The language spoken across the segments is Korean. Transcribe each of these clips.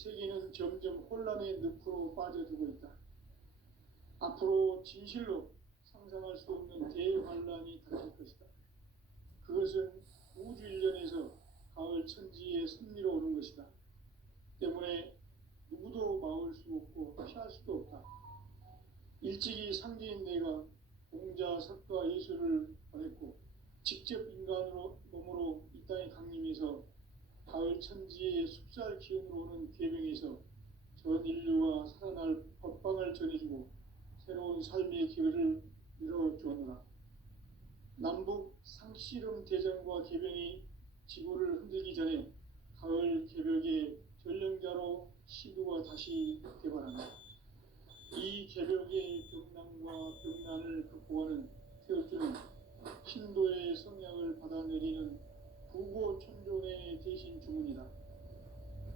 세계는 점점 혼란의 늪으로 빠져들고 있다. 앞으로 진실로 상상할 수 없는 대환란이 닥칠 것이다. 그것은 우주 일련에서 가을 천지의 섭리로 오는 것이다. 때문에 누구도 막을 수 없고 피할 수도 없다. 일찍이 상제인 내가 공자, 석가, 예수를 보냈고 직접 인간으로 몸으로 이 땅에 강림해서 가을 천지의 숲살 기운으로 오는 계명에서 전 인류가 살아날 법방을 전해주고 새로운 삶의 기회를 열어주었노라. 남북 상씨름 대전과 계병이 지구를 흔들기 전에 가을 개벽의 전령자로 시두가 다시 개발한다. 이 개벽의 병난과 병난을 극복하는 태어주는 신도의 성약을 받아내리는 부고천존의 대신 주문이다.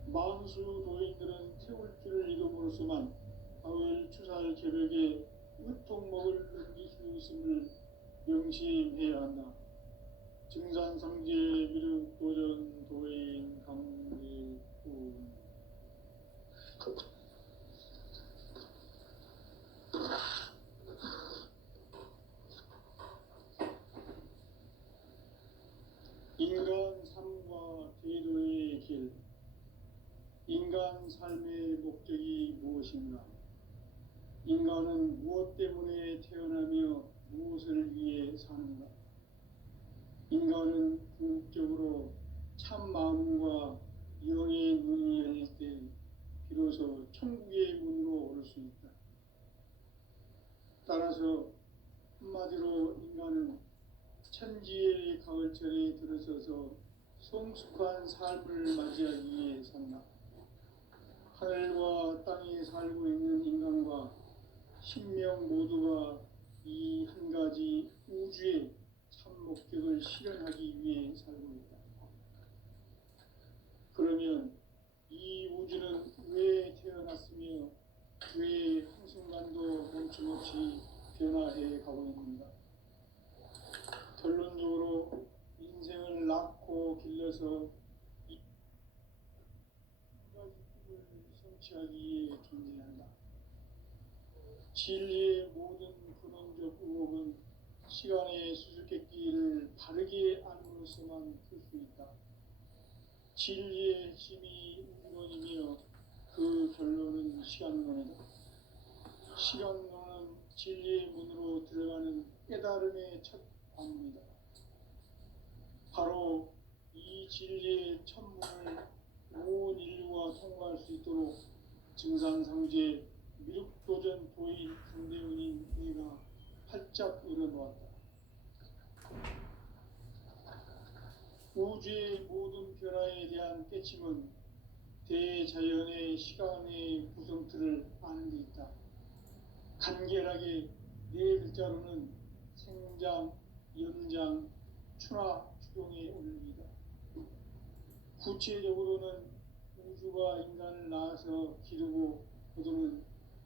만수 도인들은 태울 줄을 이름으로서만 가을 추살 개벽에 으통목을 넘길 수 있음을 명심해야 한다. 증산상제 미륵도전 도인 강대군. 인간 삶과 제도의 길. 인간 삶의 목적이 무엇인가? 인간은 무엇 때문에 태어나며 무엇을 위해 사는가? 인간은 궁극적으로 참 마음과 영의 눈이 열릴 때 비로소 천국의 문으로 오를 수 있다. 따라서 한마디로 인간은 천지의 가을철에 들어서서 성숙한 삶을 맞이하기 위해 산다. 하늘과 땅에 살고 있는 인간과 신명 모두가 이 한 가지 우주의 참 목적을 실현하기 위해 살고 있다. 그러면 이 우주는 왜 태어났으며 왜 한순간도 멈춤없이 변화해 가고 있는가? 결론적으로 인생을 낳고 길러서 이 가지 꿈을 성취하기 위해 존재한다. 진리의 모든 근원적 의혹은 시간의 수수께끼를 바르게 알므로서만 풀 수 있다. 진리의 핵심이 우주론이며 그 결론은 시간론이다. 시간론은 진리의 문으로 들어가는 깨달음의 첫 관문이다. 바로 이 진리의 첫문을 온 인류가 통과할 수 있도록 증산상제 미륵도전 도인 강대훈인 내가 활짝 열어놓았다. 우주의 모든 변화에 대한 깨침은 대자연의 시간의 구성틀을 아는 데 있다. 간결하게 네 글자로는 생장, 연장, 추나 추동의 원리이다. 구체적으로는 우주가 인간을 낳아서 기르고 거두는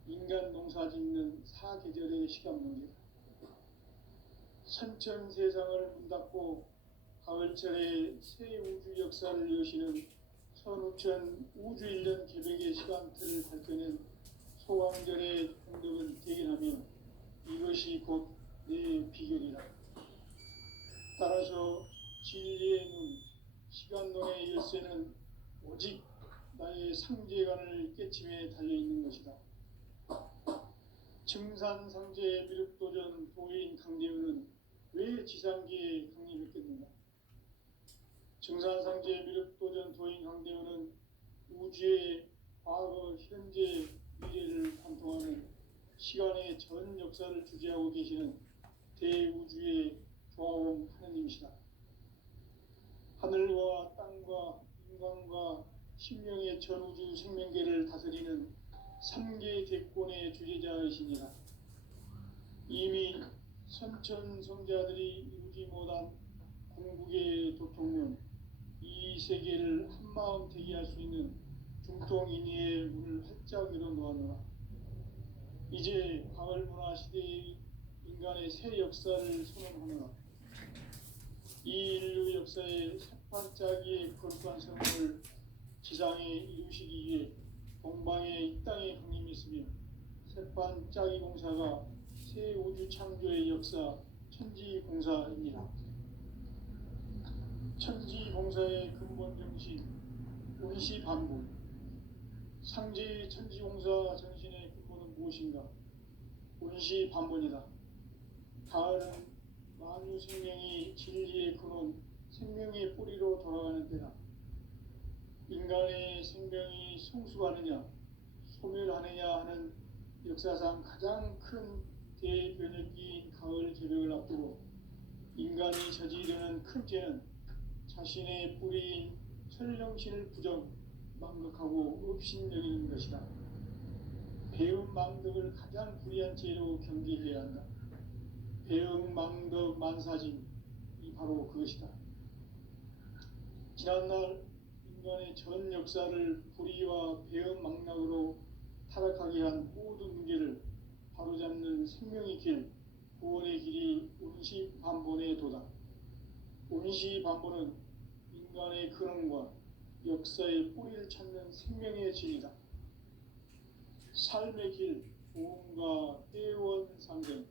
인간 농사 짓는 사계절의 시간 문제다. 선천 세상을 문닫고 가을철에 새 우주 역사를 여시는 선우천 우주 1년 개벽의 시간틀을 밝혀낸 소왕절의 공덕은 대견하며 이것이 곧 내 비결이라. 따라서 진리의 눈, 시간론의 열쇠는 오직 나의 상제관을 깨침에 달려있는 것이다. 증산상제 미륵도전 도인 강대훈은 왜 지상계에 강림했겠는가? 증산상제 미륵도전 도인 강대훈은 우주의 과거, 현재, 미래를 관통하는 시간의 전 역사를 주재하고 계시는 대우주의 조화원 하느님이시다. 하늘과 땅과 인간과 신명의 전우주 생명계를 다스리는 3계 대권의 주재자이시니라. 이미 선천성자들이 이루지 못한 궁극의 도통문, 이 세계를 한마음 되게 할 수 있는 중통인의의 문을 활짝 열어놓았노라. 이제 가을 문화 시대의 인간의 새 역사를 선언하노라. 이 인류 역사의 새 반짝이의 거룩한 성을 지상에 이루시기 위해 동방에 이 땅에 강림이 있으며 새판 짜기 공사가 새 우주 창조의 역사 천지공사입니다. 천지공사의 근본 정신 원시반본. 상제의 천지공사 정신의 근본은 무엇인가? 원시반본이다. 가을은 만유 생명이 진리의 근원, 생명의 뿌리로 돌아가는 때다. 인간의 생명이 성숙하느냐, 소멸하느냐 하는 역사상 가장 큰 대변혁기인 가을 개벽을 앞두고 인간이 저지르는 큰 죄는 자신의 뿌리인 천령신을 부정, 망각하고 업신여기는 것이다. 배음 망덕을 가장 불의한 죄로 경계해야 한다. 배음 망덕 만사짐이 바로 그것이다. 지난날 인간의 전 역사를 불의와 배음 망락으로 타락하게 한 모든 문제를 바로잡는 생명의 길, 구원의 길이 원시반본의 도다. 원시반본은 인간의 근원과 역사의 뿌리를 찾는 생명의 진리다. 삶의 길, 보험과 회원 상생.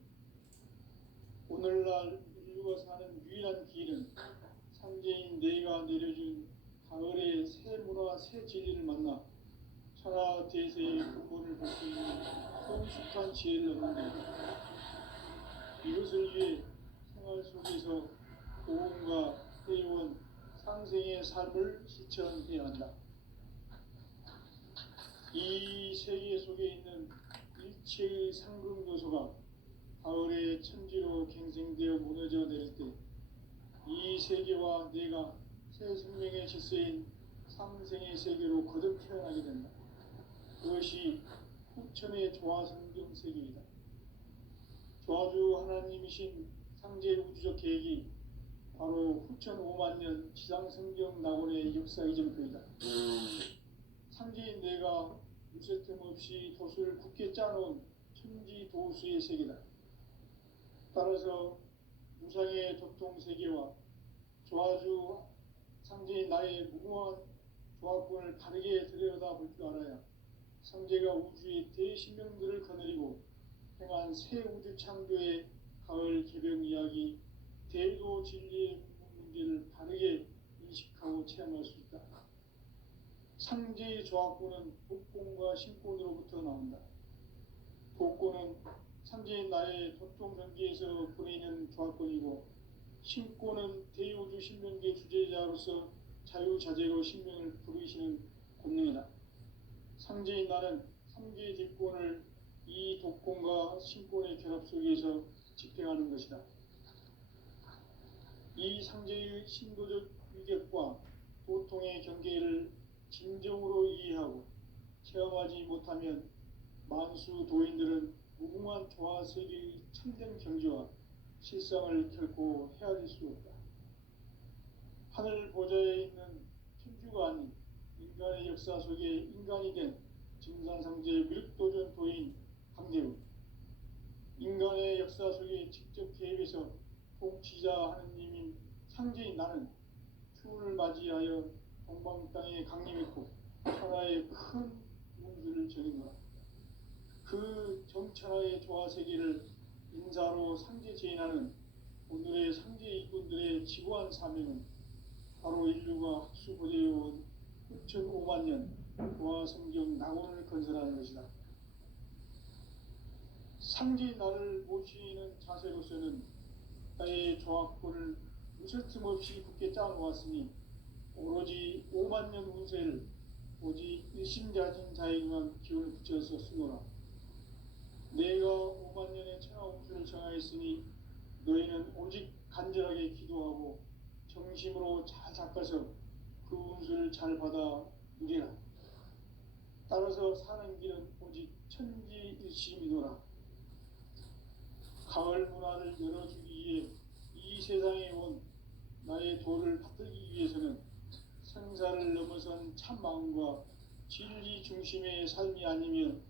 오늘날 인류가 사는 유일한 길은 상제인 내가 내려준 가을의 새 문화, 새 진리를 만나 천하 대세의 근본을 볼 수 있는 성숙한 지혜를 얻는 것이다. 이것을 위해 생활 속에서 보험과 회원, 상생의 삶을 실천해야 한다. 이 세계 속에 있는 일체의 상급 요소가 가을의 천지로 갱생되어 무너져 내릴 때 이 세계와 내가 새 생명의 질서인 상생의 세계로 거듭 태어나게 된다. 그것이 후천의 조화성경 세계이다. 조화주 하나님이신 상제 우주적 계획이 바로 후천 5만 년 지상성경 낙원의 역사 이전표이다. 상제인 내가 무쇠 틈 없이 도수를 굳게 짜놓은 천지 도수의 세계다. 따라서 무상의 도통 세계와 조화주 상제인 나의 무궁한 조합권을 바르게 들여다볼 줄 알아야 상제가 우주의 대신명들을 거느리고 행한 새 우주 창조의 가을 개벽 이야기, 대도 진리의 문제를 바르게 인식하고 체험할 수 있다. 상제의 조합권은 복권과 신권으로부터 나온다. 복권은 상제인 나의 도통 경계에서 보내는 조합권이고, 신권은 대우주 신명계 주제자로서 자유자재로 신명을 부르시는 권능이다. 상제인 나는 상제의 뒷권을 이 독권과 신권의 결합 속에서 집행하는 것이다. 이 상제의 신도적 위격과 도통의 경계를 진정으로 이해하고 체험하지 못하면 만수 도인들은 무궁한 조화세계의 참된 경지와 실상을 결코 헤아릴 수 없다. 하늘 보좌에 있는 천주가 아닌 인간의 역사 속에 인간이 된 증산상제 무력도전 도인 강대우, 인간의 역사 속에 직접 개입해서 통치자 하느님인 상제인 나는 추운을 맞이하여 동방 땅에 강림했고 천하의 큰 운수를 전인 거라. 그 정천하의 조화세계를 인사로 상제 제인하는 오늘의 상제 일꾼들의 지구한 사명은 바로 인류가 학수고대해온 6,5만 년 조화성경 낙원을 건설하는 것이다. 상제인 나를 모시는 자세로서는 나의 조합권을 무슨 틈 없이 굳게 짜놓았으니 오로지 5만 년 운세를 오직 일심자진 자에게만 기운을 붙여서 쓰노라. 내가 5만 년의 천하 운수를 정하였으니 너희는 오직 간절하게 기도하고 정심으로 잘 닦아서 그 운수를 잘 받아 누리라. 따라서 사는 길은 오직 천지일심이노라. 가을 문화를 열어주기 위해 이 세상에 온 나의 도를 받들기 위해서는 생사를 넘어선 참 마음과 진리 중심의 삶이 아니면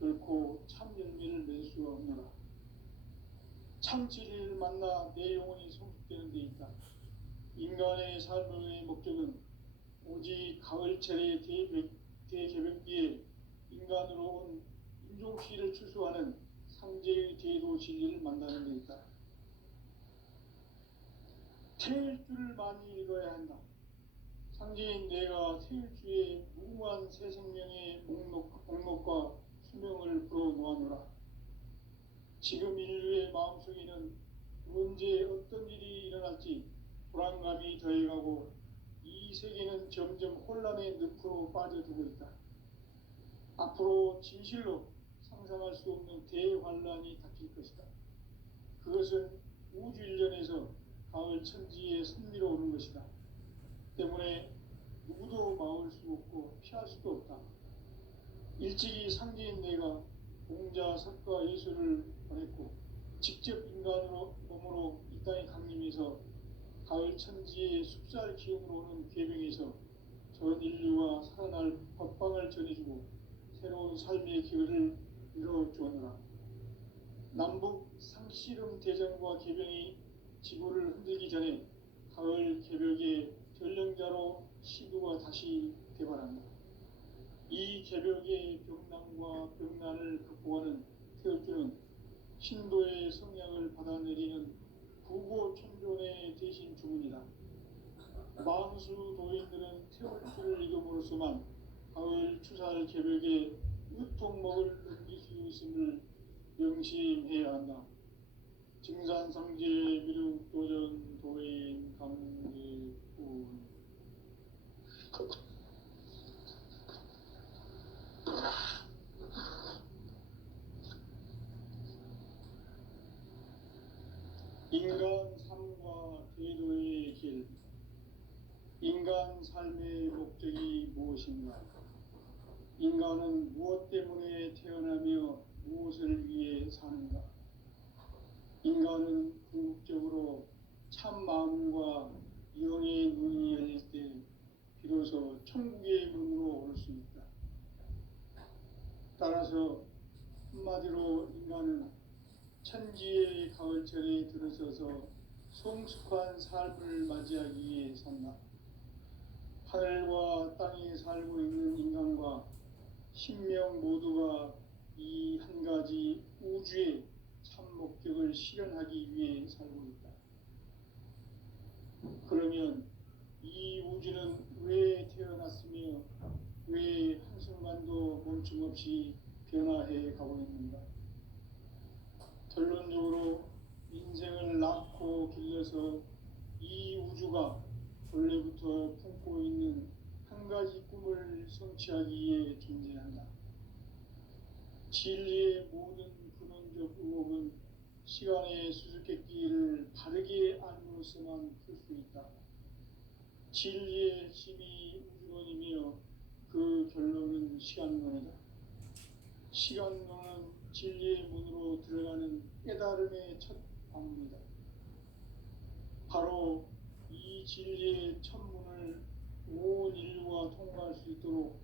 결코 참 열매를 맺을 수가 없노라. 참 진리를 만나 내 영혼이 성숙되는 데 있다. 인간의 삶의 목적은 오직 가을철의 대개벽기에 인간으로 온 인종시를 추수하는 상제의 제도 진리를 만나는 데 있다. 태일 줄을 많이 읽어야 한다. 상제인 내가 태일주의 무궁한 새 생명의 목록과 수명을 불어놓아노라. 지금 인류의 마음속에는 언제 어떤 일이 일어날지 불안감이 더해가고 이 세계는 점점 혼란의 늪으로 빠져들고 있다. 앞으로 진실로 상상할 수 없는 대환란이 닥칠 것이다. 그것은 우주 일련에서 가을 천지에 선미로 오는 것이다. 때문에 누구도 막을 수 없고 피할 수도 없다. 일찍이 상제인 내가 공자, 석가, 예수를 보냈고 직접 인간으로 몸으로 이 땅에 강림해서 가을 천지의 숲살 기운으로 오는 계명에서 전 인류와 살아날 법방을 전해주고 새로운 삶의 길을 열어주었노라. 남북 상씨름 대전과 계병이 지구를 흔들기 전에 가을 개벽의 전령자로 시두가 다시 개발한다. 이 개벽의 병난과 병난을 극복하는 태엽주는 신도의 성향을 받아내리는 부고천존의 대신 주문이다. 망수 도인들은 태엽주를 이름으로서만 가을 추살 개벽의 으통목을 넘길 수 있음을 명심해야 한다. 증산상제 미륵도전 도인 강제군 인간 삶과 제도의 길. 인간 삶의 목적이 무엇인가? 인간은 무엇 때문에 태어나며 무엇을 위해 사는가? 인간은 궁극적으로 참 마음과 영의 눈이 열릴 때 비로소 천국의 문으로 올 수 있다. 따라서 한마디로 인간은 천지의 가을철에 들어서서 성숙한 삶을 맞이하기 위해 산다. 하늘과 땅에 살고 있는 인간과 신명 모두가 이 한 가지 우주의 참 목적을 실현하기 위해 살고 있다. 그러면 이 우주는 왜 태어났으며 왜 한순간도 멈춤없이 변화해 가고 있는가? 결론적으로 인생을 낳고 길러서 이 우주가 원래부터 품고 있는 한 가지 꿈을 성취하기 위해 존재한다. 진리의 모든 근원적 의혹은 시간의 수수께끼를 바르게 알므로서만 풀 수 있다. 진리의 핵심이 우주론이며 그 결론은 시간론이다. 시간론은 진리의 문으로 들어가는 깨달음의 첫 방문이다. 바로 이 진리의 첫 문을 온 인류가 통과할 수 있도록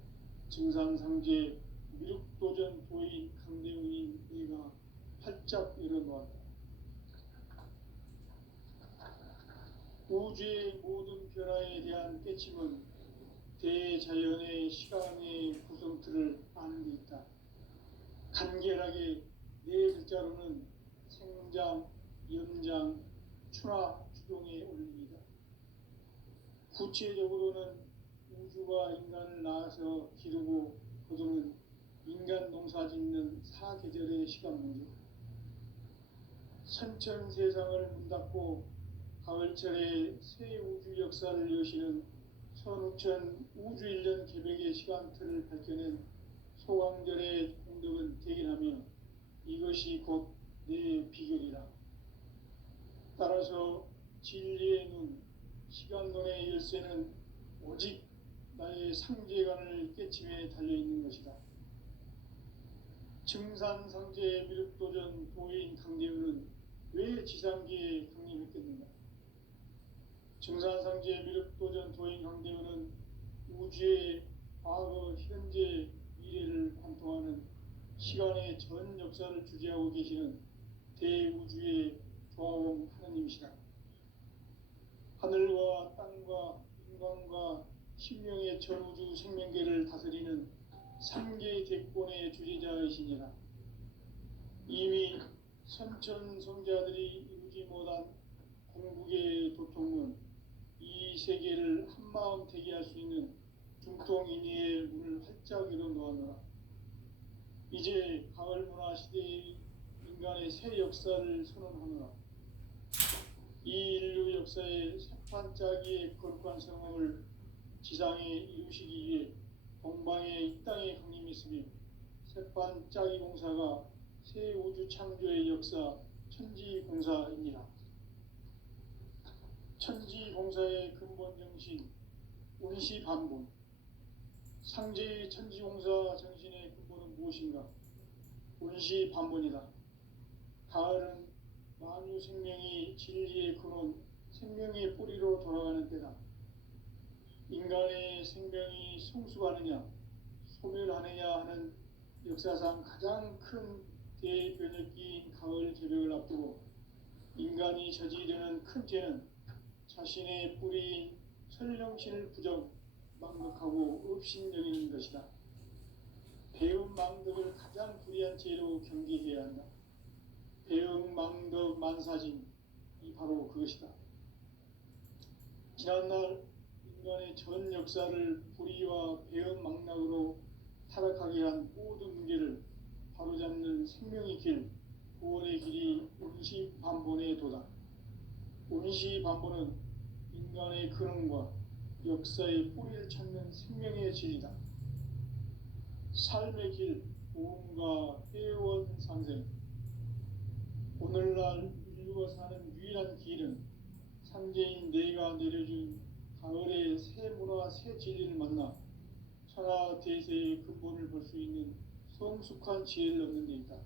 증산상제 미륵도전 도인 강대훈인 내가 활짝 열어놓았다. 우주의 모든 변화에 대한 깨침은 대자연의 시간의 구성틀을 아는 데 있다. 간결하게 네 글자로는 생장, 연장, 추나 추동의 원리이다. 구체적으로는 우주가 인간을 낳아서 기르고 거두는 인간 농사 짓는 사계절의 시간 문제. 선천 세상을 문 닫고 가을철에 새 우주 역사를 여시는 선우천 우주일년 개벽의 시간틀을 밝혀낸 소강절의 공덕은 대견하며 이것이 곧 내 비결이라. 따라서 진리의 눈, 시간론의 열쇠는 오직 나의 상제관을 깨침에 달려있는 것이다. 증산상제 미륵도전 도인 강대훈은 왜 지상계에 강림했겠는가? 증산상제 미륵도전 도인 강대훈은 우주의 과거, 현재, 미래를 관통하는 시간의 전 역사를 주재하고 계시는 대우주의 조화원 하느님이시다. 하늘과 땅과 인간과 신명의 전우주 생명계를 다스리는 삼계 대권의 주제자이시니라. 이미 선천성자들이 이루지 못한 공국의 도통은 이 세계를 한마음 되게 할 수 있는 중통인의의 문을 활짝 열어놓았노라. 이제 가을 문화 시대의 인간의 새 역사를 선언하노라. 이 인류 역사의 새판짜기의 거룩한 성공을 지상에 이루시기 위해 동방의 이 땅에 강림했으며 새판짜기 공사가 새 우주 창조의 역사 천지공사입니다. 천지공사의 근본 정신 운시반본. 상제의 천지공사 정신의 근본은 무엇인가? 운시반본이다. 가을은 만유 생명이 진리의 근원, 생명의 뿌리로 돌아가는 때다. 인간의 생명이 성숙하느냐, 소멸하느냐 하는 역사상 가장 큰 대변혁기인 가을 개벽을 앞두고 인간이 저지르는 큰 죄는 자신의 뿌리인 설령신을 부정, 망덕하고 업신여기는 것이다. 배음 망덕을 가장 불의한 죄로 경계해야 한다. 배음 망덕 만사진이 바로 그것이다. 지난날 인간의 전 역사를 불의와 배음 망락으로 타락하게 한 모든 문제를 바로잡는 생명의 길, 구원의 길이 운시반본의 도다. 운시반본은 인간의 근원과 역사의 뿌리를 찾는 생명의 진리다. 삶의 길, 보험과 회원 상생. 오늘날 인류가 사는 유일한 길은 상제인 내가 내려준 가을의 새 문화, 새 진리를 만나 천하 대세의 근본을 볼 수 있는 성숙한 지혜를 얻는 데 있다.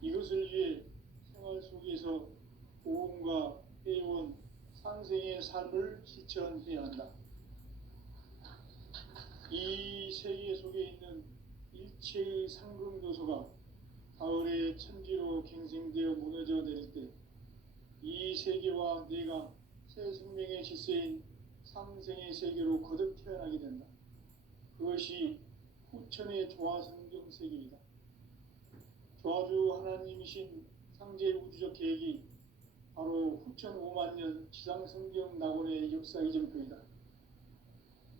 이것을 위해 생활 속에서 보험과 회원, 상생의 삶을 실천해야 한다. 이 세계 속에 있는 일체의 상금도서가 가을의 천지로 갱생되어 무너져 내릴 때 이 세계와 내가 새 생명의 질서인 상생의 세계로 거듭 태어나게 된다. 그것이 후천의 조화성경 세계이다. 조화주 하나님이신 상제 우주적 계획이 바로 후천 5만년 지상성경 낙원의 역사 이정표이다.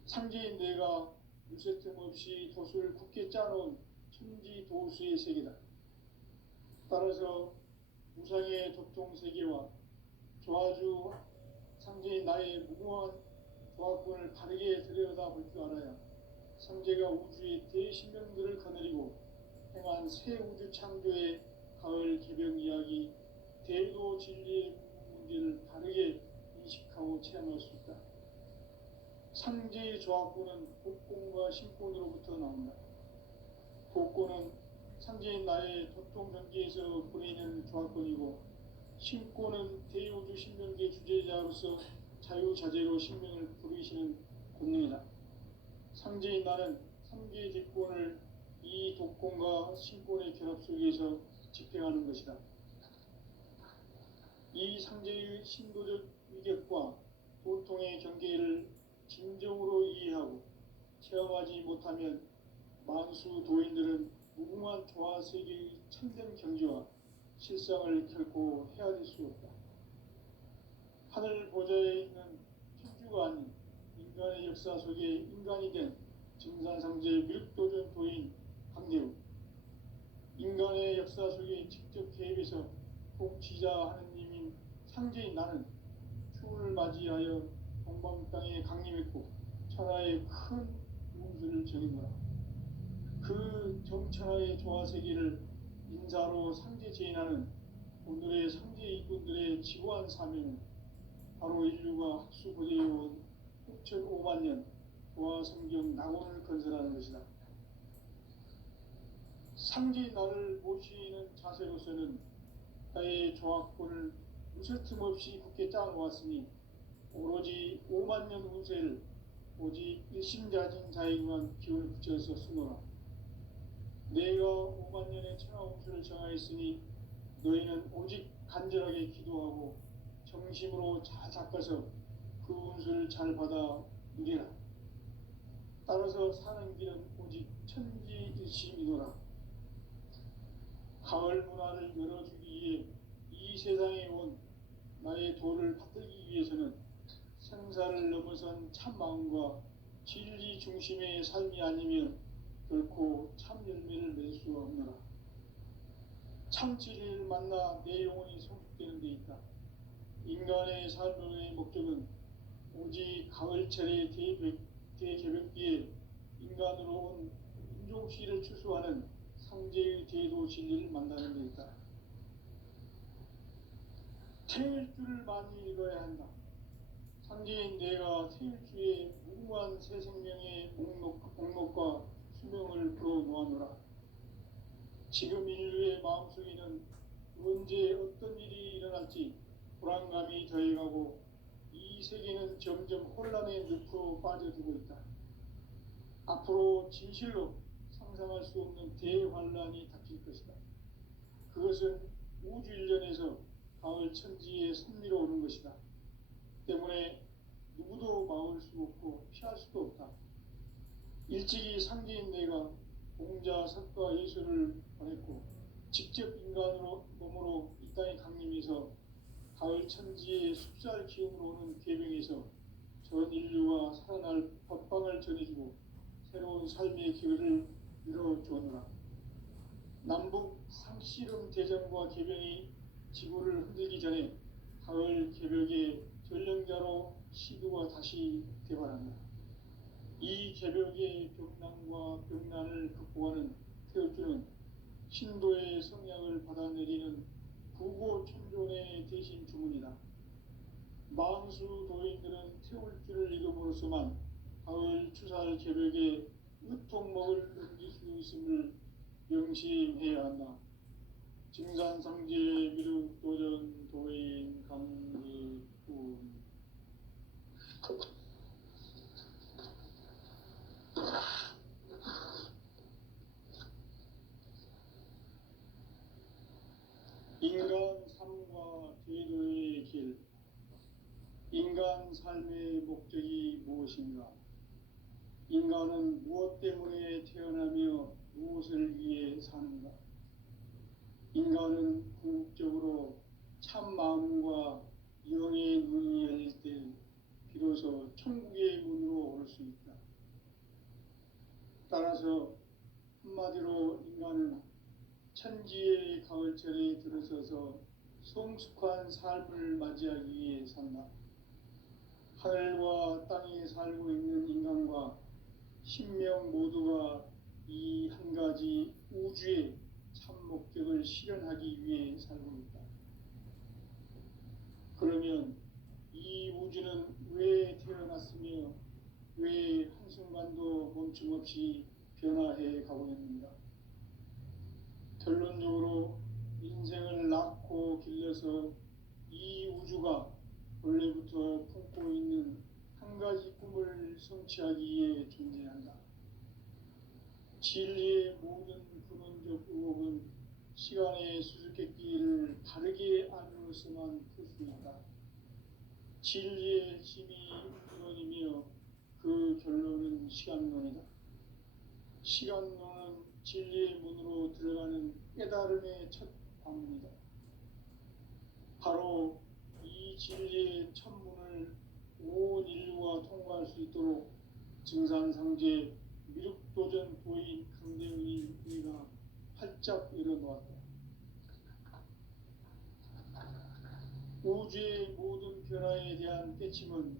상제인 내가 유세 틈 없이 도수를 굳게 짜놓은 천지 도수의 세계다. 따라서 무상의 도통세계와 조화주 상제인 나의 무궁한 조화권을 바르게 들여다볼 줄 알아야 상제가 우주의 대신명들을 거느리고 행한 새 우주 창조의 가을 개벽 이야기, 대도 진리의 문제를 바르게 인식하고 체험할 수 있다. 상제의 조화권은 복권과 신권으로부터 나온다. 복권은 상제인 나의 도통 경계에서 보내는 조화권이고, 신권은 대우주 신명계 주제자로서 자유자재로 신명을 부르시는 권능이다. 상제인 나는 3개의 뒷권을 이 독권과 신권의 결합 속에서 집행하는 것이다. 이 상제의 신도적 위격과 도통의 경계를 진정으로 이해하고 체험하지 못하면 만수 도인들은 무궁한 조화세계의 참된 경지와 실상을 결코 헤아릴 수 없다. 하늘 보좌에 있는 천주가 아닌 인간의 역사 속에 인간이 된 증산상제 밀도전 도인 강대우, 인간의 역사 속에 직접 개입해서 통치자 하느님인 상제인 나는 추운을 맞이하여 동방 땅에 강림했고 천하의 큰 운수를 정했노라. 그 정천하의 조화세계를 인사로 상제 제인하는 오늘의 상제 이꾼들의 지고한 사명은 바로 인류가 학수고대해온 6,500만 년 조화성경 낙원을 건설하는 것이다. 상제인 나를 모시는 자세로서는 나의 조화권을 무쇠 틈 없이 굳게 짜놓았으니 오로지 5만 년 운세를 오직 일심자진 자에게만 기운을 붙여서 쓰노라. 내가 5만 년의 천하 운수를 정하였으니 너희는 오직 간절하게 기도하고 정심으로 잘 닦아서 그 운수를 잘 받아 누리라. 따라서 사는 길은 오직 천지일심이노라. 가을 문화를 열어주기 위해 이 세상에 온 나의 도를 받들기 위해서는 생사를 넘어선 참 마음과 진리 중심의 삶이 아니면 결코 참 열매를 맺을 수가 없노라. 참 진리를 만나 내 영혼이 성숙되는 데 있다. 인간의 삶의 목적은 오직 가을철의 대개벽기에 인간으로 온 인종시를 추수하는 상제의 대도 진리를 만나는 데 있다. 태일주를 많이 읽어야 한다. 상제인 내가 태일주의 무궁한 새 생명의 목록과 수명을 풀어놓아노라. 지금 인류의 마음속에는 언제 어떤 일이 일어날지 불안감이 더해가고 이 세계는 점점 혼란의 늪으로 빠져들고 있다. 앞으로 진실로 상상할 수 없는 대환란이 닥칠 것이다. 그것은 우주 일련에서 가을 천지의 섭리로 오는 것이다. 때문에 누구도 막을 수 없고 피할 수도 없다. 일찍이 상제인 내가 공자, 석가, 예수를 보냈고 직접 인간으로 몸으로 이 땅에 강림해서 가을 천지의 숲살 기운으로 오는 계명에서 전 인류가 살아날 법방을 전해주고 새로운 삶의 기회를 열어주었노라. 남북 상씨름 대전과 개병이 지구를 흔들기 전에 가을 개벽의 전령자로 시도가 다시 개발한다. 이 개벽의 벽난과 벽난을 극복하는 태울주는 신도의 성약을 받아내리는 구고천존의 대신 주문이다. 만수 도인들은 태울주를 이름으로서만 가을 추살 개벽의 으통목을 넘길 수 있음을 명심해야 한다. 증산상제 미륵도전 도인 강리군. 인간 삶과 제도의 길. 인간 삶의 목적이 무엇인가? 인간은 무엇 때문에 태어나며 무엇을 위해 사는가? 인간은 궁극적으로 참 마음과 영의 눈이 열릴 때 비로소 천국의 문으로 올 수 있다. 따라서 한마디로 인간은 천지의 가을철에 들어서서 성숙한 삶을 맞이하기 위해 산다. 하늘과 땅에 살고 있는 인간과 신명 모두가 이 한 가지 우주의 참 목적을 실현하기 위해 살고 있다. 그러면 이 우주는 왜 태어났으며 왜 한순간도 멈춤없이 변화해 가고 있는가? 결론적으로 인생을 낳고 길러서 이 우주가 원래부터 품고 있는 한 가지 꿈을 성취하기 위해 존재한다. 진리의 모든 근원적 의혹은 시간의 수수께끼를 바르게 알므로서만 풀 수 있다. 진리의 핵심이 근원이며 그 결론은 시간론이다. 시간론은 진리의 문으로 들어가는 깨달음의 첫 방문이다. 바로 이 진리의 첫 문을 온 인류가 통과할 수 있도록 증산상제 미륵도전 도인 강대훈이 우리가 활짝 열어놓았다. 우주의 모든 변화에 대한 깨침은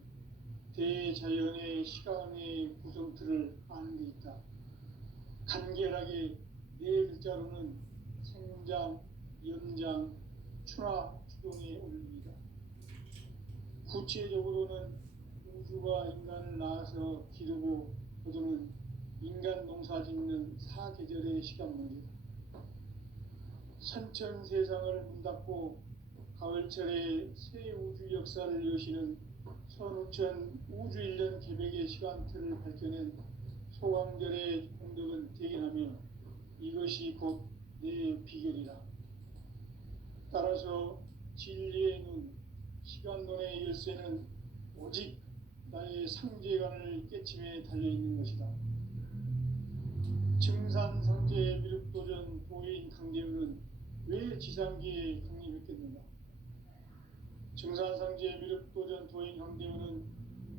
대자연의 시간의 구성틀을 아는 데 있다. 간결하게 네 글자로는 생장, 연장, 추나 추동에 올립니다. 구체적으로는 우주가 인간을 낳아서 기르고 거두는 인간 농사 짓는 사계절의 시간문이다. 선천세상을 문닫고 가을철에 새 우주 역사를 여시는 선우천 우주일년 개벽의 시간틀을 밝혀낸 소강절의 공덕은 대견하며 이것이 곧 내 비결이라. 따라서 진리의 눈, 시간론의 열쇠는 오직 나의 상제관을 깨침에 달려있는 것이다. 상제 미륵도전 도인 강대우는 왜 지상기에 강림했겠는가? 증산상제 미륵도전 도인 강대우는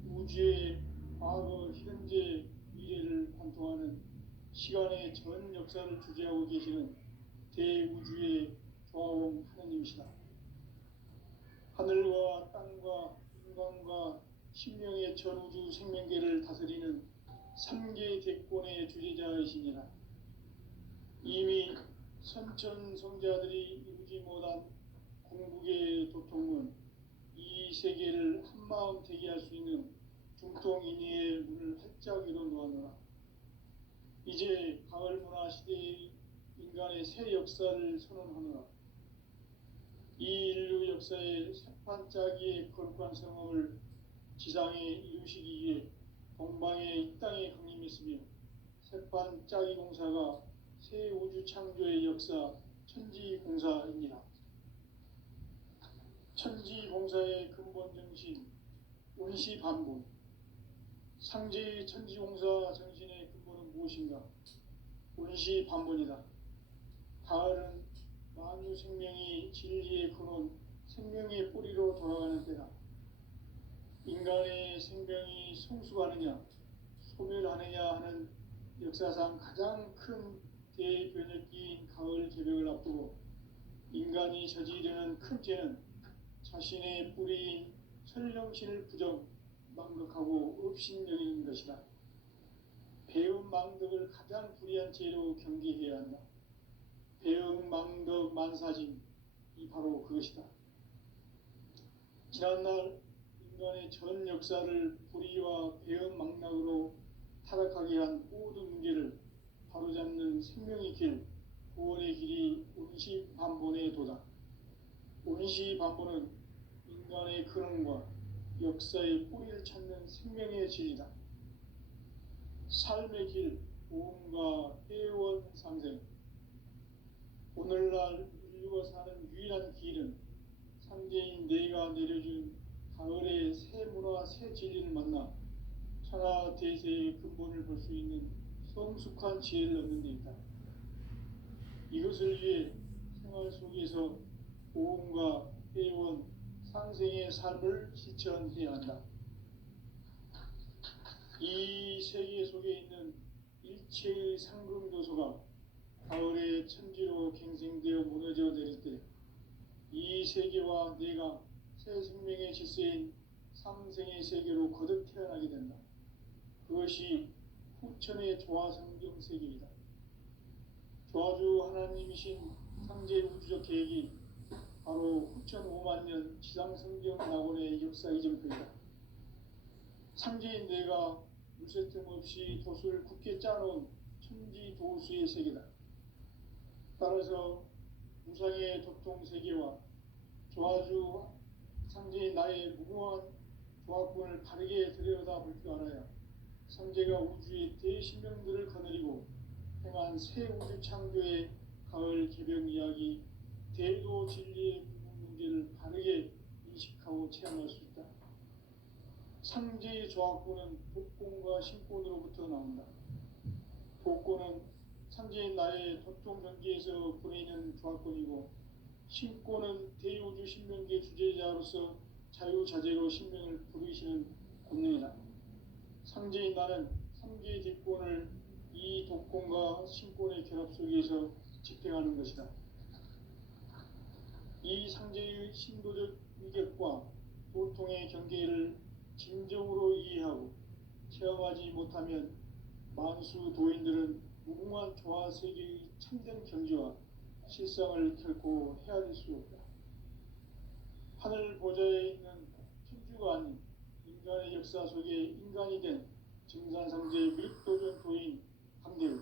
우주의 과거, 현재, 미래를 관통하는 시간의 전 역사를 주재하고 계시는 대우주의 조화원 하느님이시다. 하늘과 땅과 인간과 신명의 전우주 생명계를 다스리는 3개 대권의 주재자이시니라. 이미 선천성자들이 이루지 못한 궁극의 도통은 이 세계를 한마음 되게 할 수 있는 중통인의의 문을 활짝 열어 놓았노라. 이제 가을 문화 시대의 인간의 새 역사를 선언하노라. 이 인류 역사의 새판짜기의 거룩한 성험을 지상에 이루시기 위해 동방의 이 땅에 강림했으며 새판짜기 공사가 새 우주 창조의 역사 천지공사입니다. 천지공사의 근본 정신 운시반본. 상제의 천지공사 정신의 근본은 무엇인가? 운시반본이다. 가을은 만유 생명이 진리의 근원, 생명의 뿌리로 돌아가는 때다. 인간의 생명이 성숙하느냐, 소멸하느냐 하는 역사상 가장 큰 대변혁기인 가을 개벽을 앞두고 인간이 저지르는 큰 죄는 자신의 뿌리인 천령신을 부정, 망극하고 업신여기는 것이다. 배음 망덕을 가장 불의한 죄로 경계해야 한다. 배음 망덕 만사짐이 바로 그것이다. 지난날 인간의 전 역사를 불의와 배음 망락으로 타락하게 한 모든 문제를 바로잡는 생명의 길, 구원의 길이 운시반본의 도다. 운시반본은 인간의 근원과 역사의 뿌리를 찾는 생명의 진리다. 삶의 길, 보험과 회원 상생. 오늘날 인류가 사는 유일한 길은 상제인 내가 내려준 가을의 새 문화, 새 진리를 만나 천하 대세의 근본을 볼 수 있는 성숙한 지혜를 얻는 데 있다. 이것을 위해 생활 속에서 보험과 회원, 상생의 삶을 실천해야 한다. 이 세계 속에 있는 일체의 상금도서가 가을의 천지로 갱생되어 무너져 내릴 때 이 세계와 내가 새 생명의 질서인 상생의 세계로 거듭 태어나게 된다. 그것이 후천의 조화성경 세계이다. 조화주 하나님이신 상제 우주적 계획이 바로 후천 5만 년 지상성경 낙원의 역사 이정표이다. 상제인 내가 물새 틈 없이 도수를 굳게 짜놓은 천지도수의 세계다. 따라서 무상의 도통 세계와 조화주 상제인 나의 무궁한 조합군을 바르게 들여다볼 줄 알아야 상제가 우주의 대신명들을 거느리고 행한 새 우주 창조의 가을 개벽 이야기, 대도 진리의 문제를 바르게 인식하고 체험할 수 있다. 상제의 조합군은 복권과 신권으로부터 나온다. 복권은 상제인 나의 도통 경계에서 보내는 조합권이고, 신권은 대우주 신명계 주제자로서 자유자재로 신명을 부르시는 권능이다. 상제인 나는 3개의 뒷권을 이 독권과 신권의 결합 속에서 집행하는 것이다. 이 상제의 신도적 위격과 도통의 경계를 진정으로 이해하고 체험하지 못하면 만수 도인들은 무궁한 조화 세계의 참된 경지와 실상을 결코 헤아릴 수 없다. 하늘 보좌에 있는 천주가 아닌 인간의 역사 속에 인간이 된 증산상제 미륵도전 도인 강대우.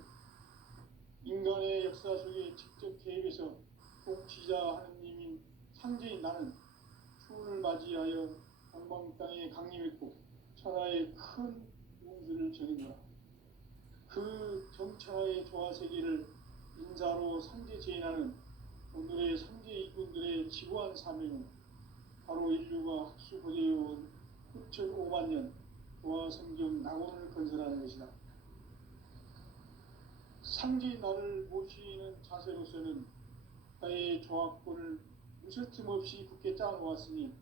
인간의 역사 속에 직접 개입해서 통치자 하느님인 상제인 나는 추운을 맞이하여 동방 땅에 강림했고 천하의 큰 운수를 전했노라. 그 정천하의 조화세계를 인사로 상제 제인하는 오늘의 상제 일꾼들의 지구한 사명은 바로 인류가 학수고대해온 후천 5만 년 조화성경 낙원을 건설하는 것이다. 상지 나를 모시는 자세로서는 나의 조합권을 무설틈 없이 굳게 짜놓았으니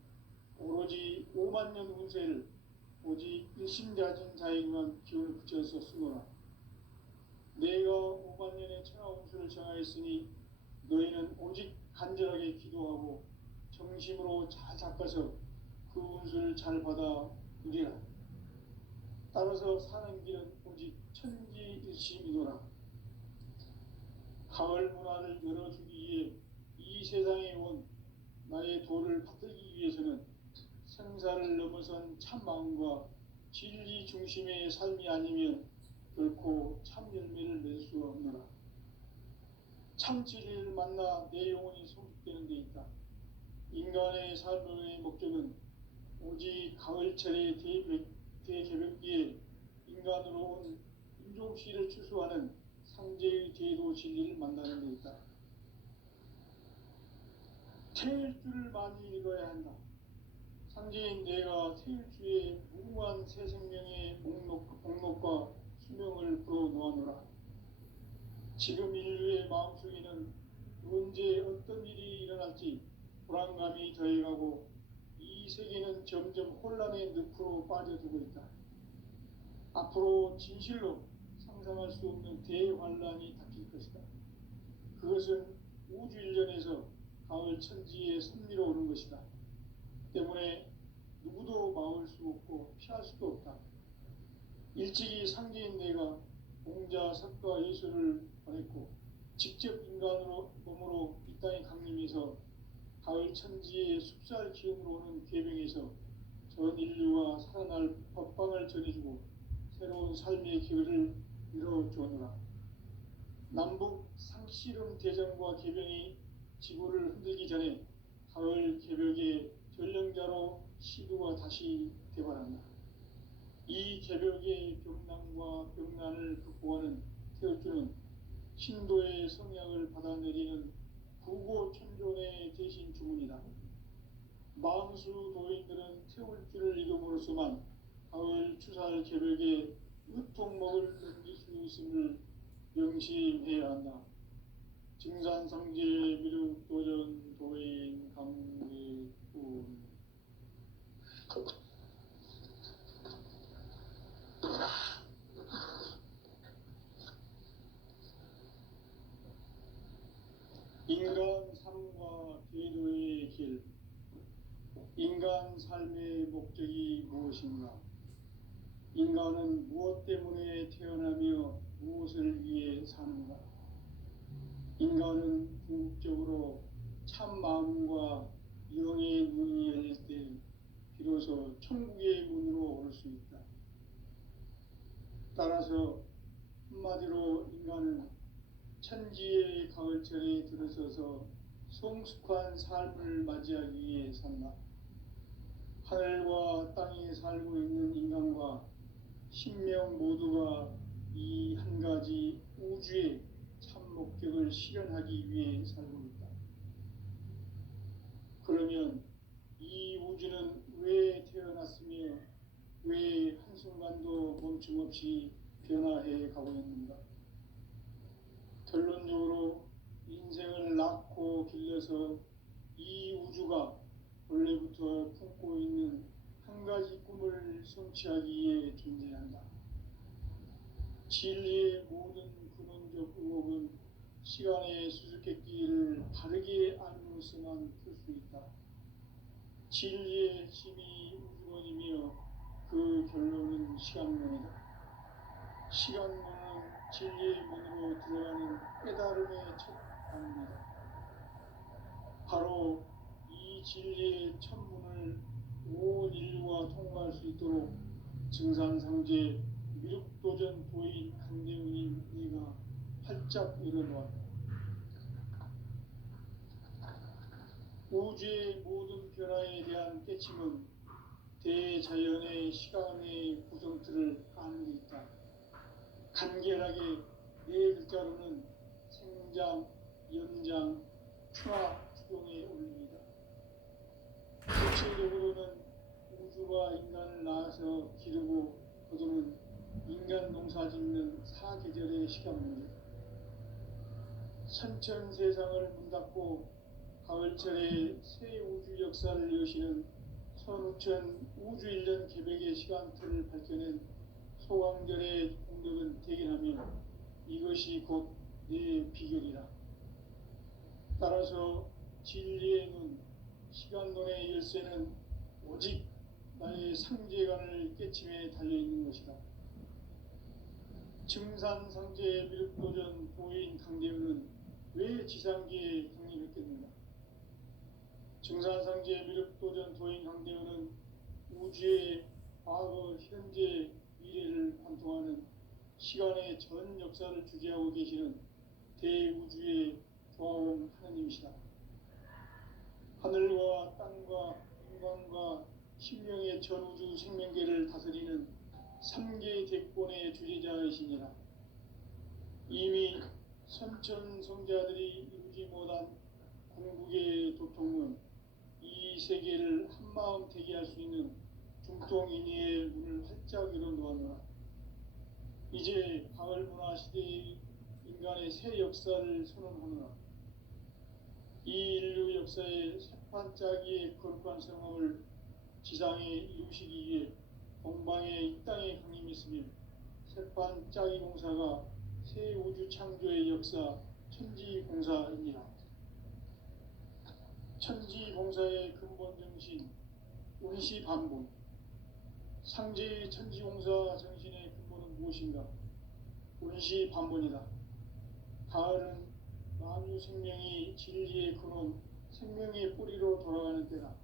오로지 5만 년 운세를 오직 일심자진 자에게만 기운을 붙여서 쓰노라. 내가 5만 년의 천하 운수를 정하였으니 너희는 오직 간절하게 기도하고 정심으로 잘 닦아서 그 운수를 잘 받아 누리라. 따라서 사는 길은 오직 천지일심이노라. 가을 문화를 열어주기 위해 이 세상에 온 나의 도를 받들기 위해서는 생사를 넘어선 참마음과 진리 중심의 삶이 아니면 결코 참 열매를 낼 수 없노라. 참 진리를 만나 내 영혼이 성숙되는 데 있다. 인간의 삶의 목적은 오직 가을철의 대개벽기에 인간으로 온 인종시를 추수하는 상제의 제도 진리를 만나는 데 있다. 태일주를 많이 읽어야 한다. 상제인 내가 태일주의 무궁한 새 생명의 목록과 수명을 풀어놓아노라. 지금 인류의 마음속에는 언제 어떤 일이 일어날지 불안감이 더해가고 이 세계는 점점 혼란의 늪으로 빠져들고 있다. 앞으로 진실로 상상할 수 없는 대환란이 닥칠 것이다. 그것은 우주 일련에서 가을 천지의 섭리로 오는 것이다. 때문에 누구도 막을 수 없고 피할 수도 없다. 일찍이 상제인 내가 공자, 석가, 예수를 보냈고 직접 인간으로 몸으로 이 땅에 강림해서 가을 천지의 숲살 기운으로 오는 계명에서 전 인류와 살아날 법방을 전해주고 새로운 삶의 기회를 이뤄주노라. 남북 상씨름 대전과 계병이 지구를 흔들기 전에 가을 개벽의 전령자로 시두가 다시 되발한다. 이 개벽의 병난과 병난을 극복하는 태울주는 신도의 성약을 받아내리는 구고천존의 대신 주문이다. 망수 도인들은 태울주를 이름으로서만 가을 추살 개벽의 으통목을 넘길 수 있음을 명심해야 한다. 증산상제 미륵도전 도인 강대군. 인간 삶과 궤도의 길. 인간 삶의 목적이 무엇인가? 인간은 무엇 때문에 태어나며 무엇을 위해 사는가? 인간은 궁극적으로 참 마음과 영의 문이 열릴 때 비로소 천국의 문으로 올 수 있다. 따라서 한마디로 인간은 천지의 가을철에 들어서서 성숙한 삶을 맞이하기 위해 산다. 하늘과 땅에 살고 있는 인간과 신명 모두가 이 한 가지 우주의 참 목적을 실현하기 위해 살고 있다. 그러면 이 우주는 왜 태어났으며 왜 한순간도 멈춤없이 변화해 가고 있는가? 결론적으로 인생을 낳고 길러서 이 우주가 원래부터 품고 있는 한 가지 꿈을 성취하기 위해 존재한다. 진리의 모든 근원적 의혹은 시간의 수수께끼를 바르게 알므로서만 풀 수 있다. 진리의 핵심이 우주론이며 그 결론은 시간론이다. 시간론은 진리의 문으로 들어가는 깨달음의 첫 방문이다. 바로 이 진리의 첫 문을 온 인류가 통과할 수 있도록 증산상제 미륵도전 도인 강대훈인 네가 활짝 열어놓았다. 우주의 모든 변화에 대한 깨침은 대자연의 시간의 구성틀을 아는 데 있다. 간결하게 네 글자로는 생장, 연장, 추락, 추동의 원리이다. 구체적으로는 우주가 인간을 낳아서 기르고 거두는 인간 농사 짓는 사계절의 시간 문제, 선천 세상을 문 닫고 가을철에 새 우주 역사를 여시는 선우천 우주일년 개백의 시간틀을 밝혀낸 소강절의 공덕은 대견하며 이것이 곧 내 비결이라. 따라서 진리의 눈, 시간론의 열쇠는 오직 나의 상제관을 깨침에 달려있는 것이다. 증산상제의 미륵도전 도인 강대우는 왜 지상계에 강림했겠는가? 증산상제의 미륵도전 도인 강대우는 우주의 과거, 현재, 미래를 관통하는 시간의 전 역사를 주재하고 계시는 대우주의 조화원 하느님이시다. 하늘과 땅과 인간과 신명의 전우주 생명계를 다스리는 3개 대권의 주재자이시니라. 이미 선천성자들이 이루지 못한 궁극의 도통은 이 세계를 한마음 되게 할 수 있는 중통인의의 문을 활짝 열어놓았노라. 이제 가을문화 시대의 인간의 새 역사를 선언하노라. 이 인류 역사의 새판짜기의 거룩한 성함을 지상에 이루시기 위해 동방의 이 땅에 강림했으며 새판짜기 공사가 새 우주 창조의 역사 천지공사입니다. 천지공사의 근본 정신 운시반본. 상제의 천지공사 정신의 근본은 무엇인가? 운시반본이다. 가을은 만유 생명이 진리의 근원, 생명의 뿌리로 돌아가는 때다.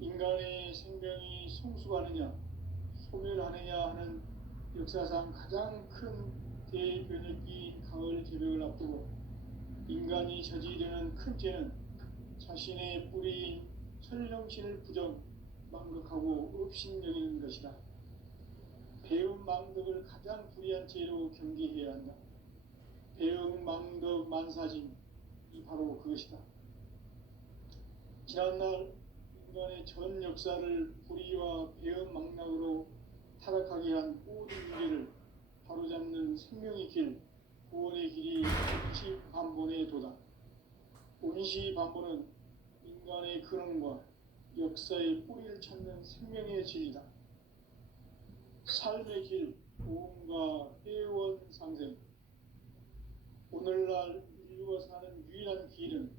인간의 생명이 성숙하느냐, 소멸하느냐 하는 역사상 가장 큰 대변혁기인 가을 개벽을 앞두고 인간이 저지르는 큰 죄는 자신의 뿌리인 천령신을 부정, 망극하고 업신여기는 것이다. 배움 망덕을 가장 불의한 죄로 경계해야 한다. 배움 망덕 만사짐이 바로 그것이다. 지난날 인간의 전 역사를 불의와 배움 망락으로 타락하게 한 모든 유리를 바로잡는 생명의 길, 구원의 길이 운시반본의 도다. 운시반본은 인간의 근원과 역사의 뿌리를 찾는 생명의 진리다. 삶의 길, 보험과 회원 상생. 오늘날 인류가 사는 유일한 길은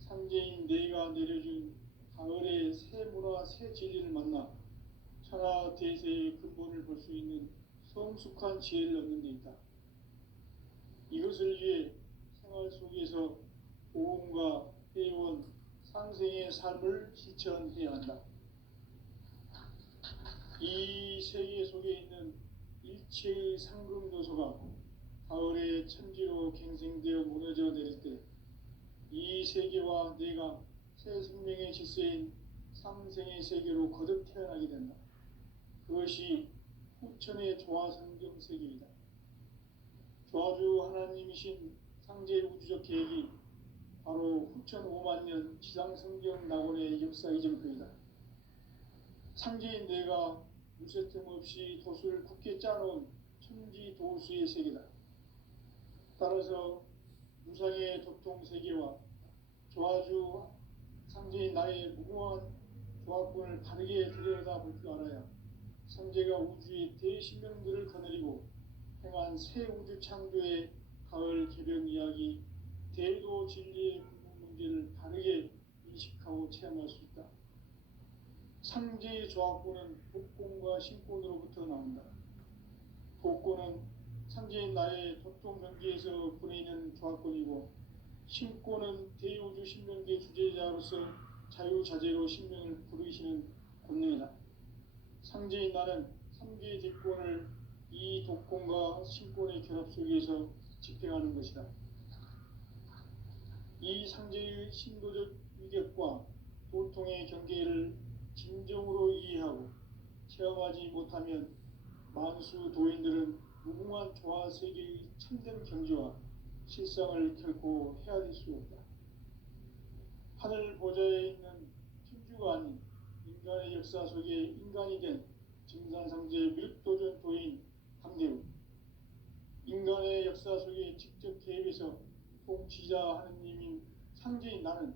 상제인 내가 내려준 가을의 새 문화, 새 진리를 만나 천하 대세의 근본을 볼 수 있는 성숙한 지혜를 얻는 데 있다. 이것을 위해 생활 속에서 보험과 회원, 상생의 삶을 실천해야 한다. 이 세계 속에 있는 일체의 상금 요소가 가을의 천지로 갱생되어 무너져 내릴 때 이 세계와 내가 새 생명의 질서인 상생의 세계로 거듭 태어나게 된다. 그것이 후천의 조화성경 세계이다. 조화주 하나님이신 상제 우주적 계획이 바로 후천 5만년 지상성경 낙원의 역사 이정표이다. 상제인 내가 무쇠틈 없이 돛을 굳게 짜놓은 천지 도수의 세계다. 따라서 무상의 도통 세계와 조화주 상제인 나의 무궁한 조합권을 바르게 들여다볼 줄 알아야 상제가 우주의 대신명들을 거느리고 행한 새 우주 창조의 가을 개벽 이야기, 대도 진리의 근본 문제를 바르게 인식하고 체험할 수 있다. 상제의 조합권은 복권과 신권으로부터 나온다. 복권은 상제인 나의 도통 경계에서 보내는 조합권이고, 신권은 대우주 신명계 주제자로서 자유자재로 신명을 부르시는 권능이다. 상제인 나는 3개의 대권을 이 독권과 신권의 결합 속에서 집행하는 것이다. 이 상제의 신도적 위격과 도통의 경계를 진정으로 이해하고 체험하지 못하면 만수 도인들은 무궁한 조화세계의 참된 경지와 실상을 결코 헤아릴 수 없다. 하늘 보좌에 있는 천주가 아닌 인간의 역사 속에 인간이 된 증산상제 미륵도전 도인 강대우. 인간의 역사 속에 직접 개입해서 통치자 하느님인 상제인 나는